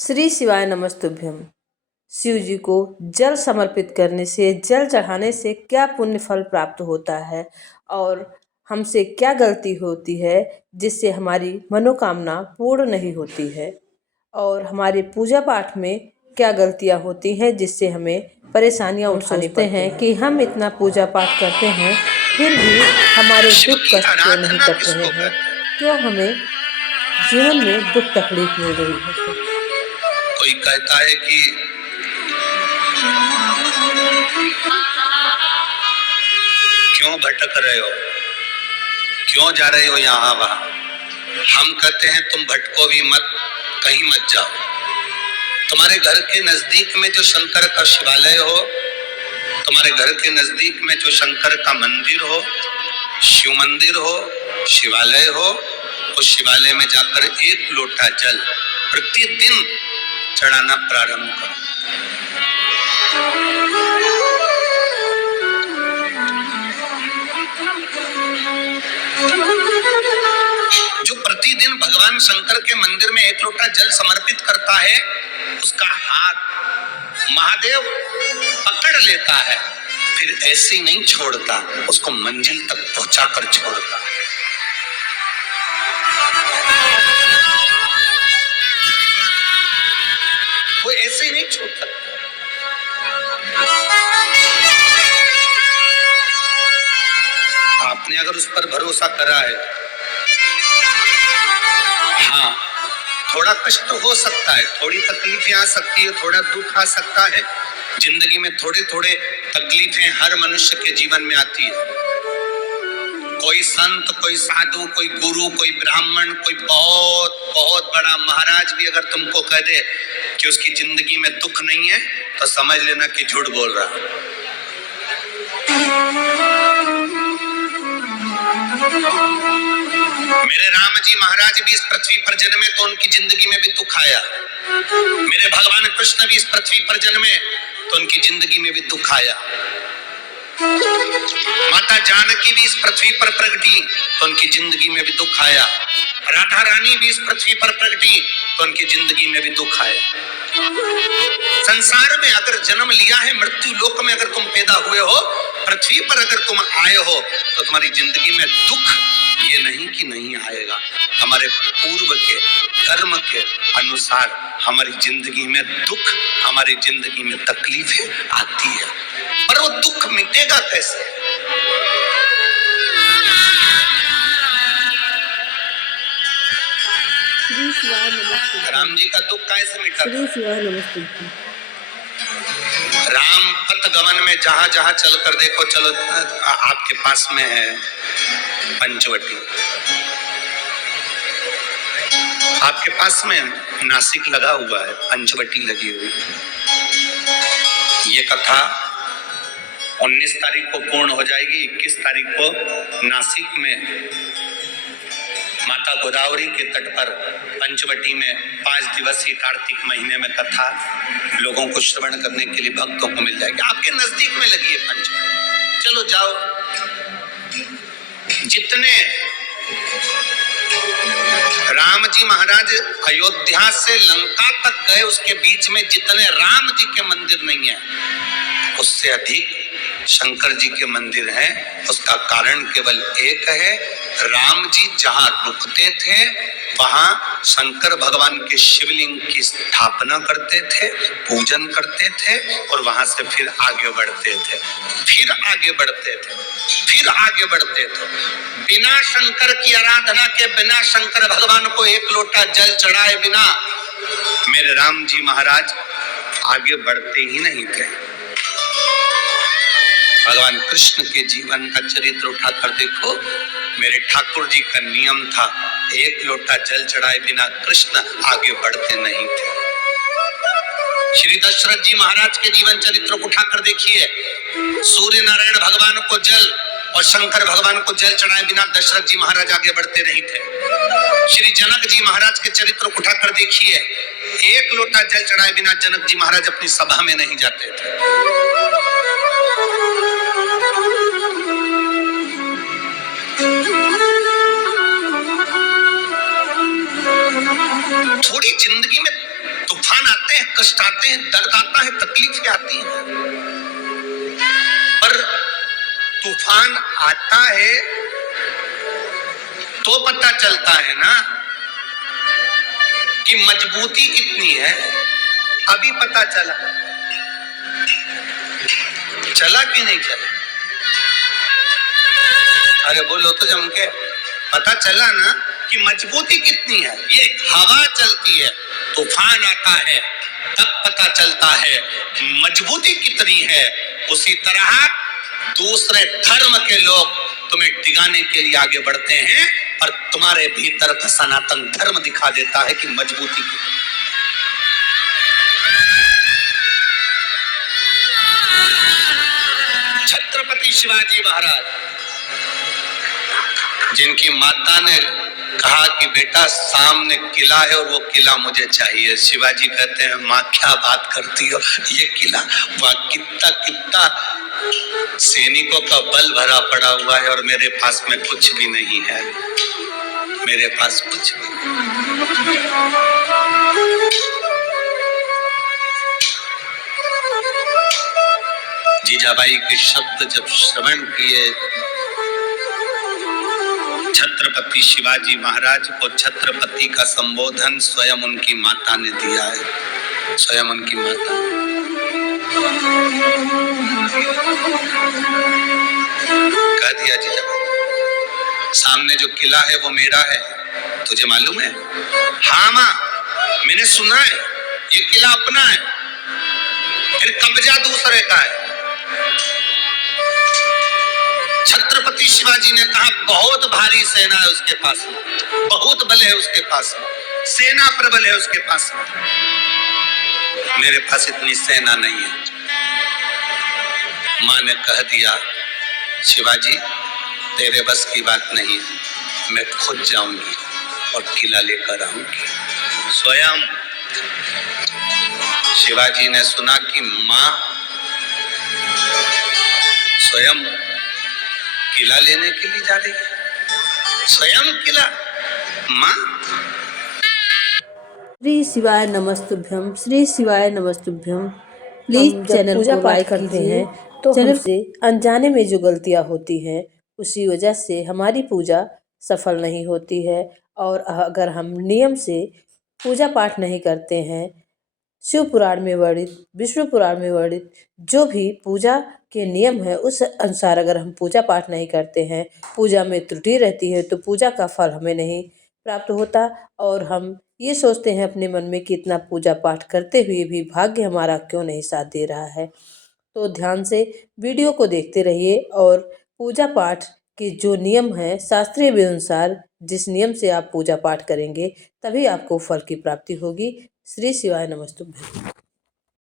श्री शिवाय नमस्तुभ्यम। शिव जी को जल समर्पित करने से, जल चढ़ाने से क्या पुण्य फल प्राप्त होता है और हमसे क्या गलती होती है जिससे हमारी मनोकामना पूर्ण नहीं होती है, और हमारे पूजा पाठ में क्या गलतियां होती हैं जिससे हमें परेशानियां उठानी पड़ती हैं कि हम इतना पूजा पाठ करते हैं फिर भी हमारे दुख कष्ट क्यों नहीं कट रहे हैं, क्यों हमें जीवन में दुख तकलीफ मिल रही है। कोई कहता है कि क्यों भटक रहे हो, क्यों जा रहे हो यहाँ वहां। हम कहते हैं तुम भटको भी मत, कहीं मत जाओ। तुम्हारे घर के नजदीक में जो शंकर का शिवालय हो, तुम्हारे घर के नजदीक में जो शंकर का मंदिर हो, शिव मंदिर हो, शिवालय हो, उस शिवालय में जाकर एक लोटा जल प्रतिदिन चढ़ाना प्रारंभ करो। जो प्रतिदिन भगवान शंकर के मंदिर में एक लोटा जल समर्पित करता है, उसका हाथ महादेव पकड़ लेता है, फिर ऐसे ही नहीं छोड़ता, उसको मंजिल तक पहुंचाकर छोड़ता है। वो ऐसे ही नहीं छोड़ सकता। आपने अगर उस पर भरोसा करा है, हाँ, थोड़ा कष्ट हो सकता है, थोड़ी तकलीफें आ सकती है, थोड़ा दुख आ सकता है। जिंदगी में थोड़े थोड़े तकलीफें हर मनुष्य के जीवन में आती है। कोई संत, कोई साधु, कोई गुरु, कोई ब्राह्मण, कोई बहुत बहुत बड़ा महाराज भी अगर तुमको कह दे कि उसकी जिंदगी में दुख नहीं है, तो समझ लेना कि झूठ बोल रहा है। मेरे राम जी महाराज भी इस पृथ्वी पर जन्मे तो उनकी जिंदगी में भी दुख आया। मेरे भगवान कृष्ण भी इस पृथ्वी पर जन्मे तो उनकी जिंदगी में भी दुख आया। माता जानकी भी इस पृथ्वी पर प्रगटी तो उनकी जिंदगी में भी दुख आया। राधा रानी भी इस पृथ्वी पर प्रगटी तो उनकी जिंदगी में भी दुख आया। संसार में अगर जन्म लिया है, मृत्यु लोक में अगर तुम पैदा हुए हो, पृथ्वी पर अगर तुम आए हो, तो तुम्हारी जिंदगी में दुख ये नहीं कि नहीं आएगा। हमारे पूर्व के कर्म के अनुसार हमारी जिंदगी में दुख, हमारी जिंदगी में तकलीफें आती है, पर वो दुख मिटेगा कैसे? राम जी का दुख कैसे मिटा? राम पथ गमन में जहां जहां चलकर देखो, चलो आपके पास में है पंचवटी, आपके पास में नासिक लगा हुआ है, पंचवटी लगी हुई। ये कथा 19 तारीख को पूर्ण हो जाएगी। 21 तारीख को नासिक में माता गोदावरी के तट पर पंचवटी में 5 दिवसीय कार्तिक महीने में कथा लोगों को श्रवण करने के लिए भक्तों को मिल जाएगी। आपके नजदीक में लगी है पंचवटी, चलो जाओ। जितने राम जी महाराज अयोध्या से लंका तक गए, उसके बीच में जितने राम जी के मंदिर नहीं है, उससे अधिक शंकर जी के मंदिर हैं। उसका कारण केवल एक है, राम जी जहां रुकते थे वहां शंकर भगवान के शिवलिंग की स्थापना करते थे, पूजन करते थे, और वहां से फिर आगे बढ़ते थे, फिर आगे बढ़ते थे, फिर आगे बढ़ते थे। बिना शंकर की आराधना के, बिना शंकर भगवान को एक लोटा जल चढ़ाए बिना मेरे राम जी महाराज आगे बढ़ते ही नहीं थे। भगवान कृष्ण के जीवन का चरित्र उठाकर देखो। मेरे ठाकुर जी का नियम था, एक लोटा जल चढ़ाए बिना कृष्ण आगे बढ़ते नहीं थे। श्री दशरथ जी महाराज के जीवन चरित्र को उठाकर देखिए। सूर्य नारायण भगवान को जल और शंकर भगवान को जल चढ़ाए बिना दशरथ जी महाराज आगे बढ़ते नहीं थे। श्री जनक जी महाराज के चरित्र को उठाकर देखिए। एक लोटा जल चढ़ाए बिना जनक जी महाराज अपनी सभा में नहीं जाते थे। थोड़ी जिंदगी में तूफान आते हैं, कष्ट आते हैं, दर्द आता है, तकलीफें आती हैं, पर तूफान आता है तो पता चलता है ना कि मजबूती कितनी है। अभी पता चला कि नहीं चला? अरे बोलो तो जम के, पता चला ना कि मजबूती कितनी है। ये हवा चलती है, तूफान आता है, तब पता चलता है मजबूती कितनी है। उसी तरह दूसरे धर्म के लोग तुम्हें डिगाने के लिए आगे बढ़ते हैं, और तुम्हारे भीतर का सनातन धर्म दिखा देता है कि मजबूती कितनी। छत्रपति शिवाजी महाराज, जिनकी माता ने कहा कि बेटा सामने किला है और वो किला मुझे चाहिए, शिवाजी कहते हैं माँ क्या बात करती हो, ये किला वहां कितना कितना सैनिकों का बल भरा पड़ा हुआ है और मेरे पास में कुछ भी नहीं है, मेरे पास कुछ भी नहीं। जीजाबाई के शब्द जब श्रवण किए छत्रपति शिवाजी महाराज को, छत्रपति का संबोधन स्वयं उनकी माता ने दिया है, स्वयं उनकी माता कह दिया जीजाबाई सामने जो किला है वो मेरा है, तुझे मालूम है? हाँ माँ, मैंने सुना है ये किला अपना है, फिर कब्जा दूसरे का है। छत्रपति शिवाजी ने कहा बहुत भारी सेना है उसके पास में, बहुत बल है उसके पास में, सेना प्रबल है उसके पास में, मेरे पास इतनी सेना नहीं है। मां ने कह दिया शिवाजी तेरे बस की बात नहीं है, मैं खुद जाऊंगी और किला लेकर आऊंगी। स्वयं शिवाजी ने सुना कि मां स्वयं किला लेने के लिए जा रही है, स्वयं किला। मां श्री शिवाय नमस्तुभ्यम, श्री शिवाय नमस्तुभ्यम। प्लीज चैनल को लाइक करते हैं तो चैनल से अनजाने में जो गलतियां होती हैं उसी वजह से हमारी पूजा सफल नहीं होती है। और अगर हम नियम से पूजा पाठ नहीं करते हैं, शिव पुराण में वर्णित, विष्णु पुराण में वर्णित जो भी पूजा के नियम है उस अनुसार अगर हम पूजा पाठ नहीं करते हैं, पूजा में त्रुटि रहती है, तो पूजा का फल हमें नहीं प्राप्त होता। और हम ये सोचते हैं अपने मन में कि इतना पूजा पाठ करते हुए भी भाग्य हमारा क्यों नहीं साथ दे रहा है। तो ध्यान से वीडियो को देखते रहिए और पूजा पाठ के जो नियम है शास्त्रीय अनुसार जिस नियम से आप पूजा पाठ करेंगे तभी आपको फल की प्राप्ति होगी। श्री शिवाय नमस्तुभ्यं।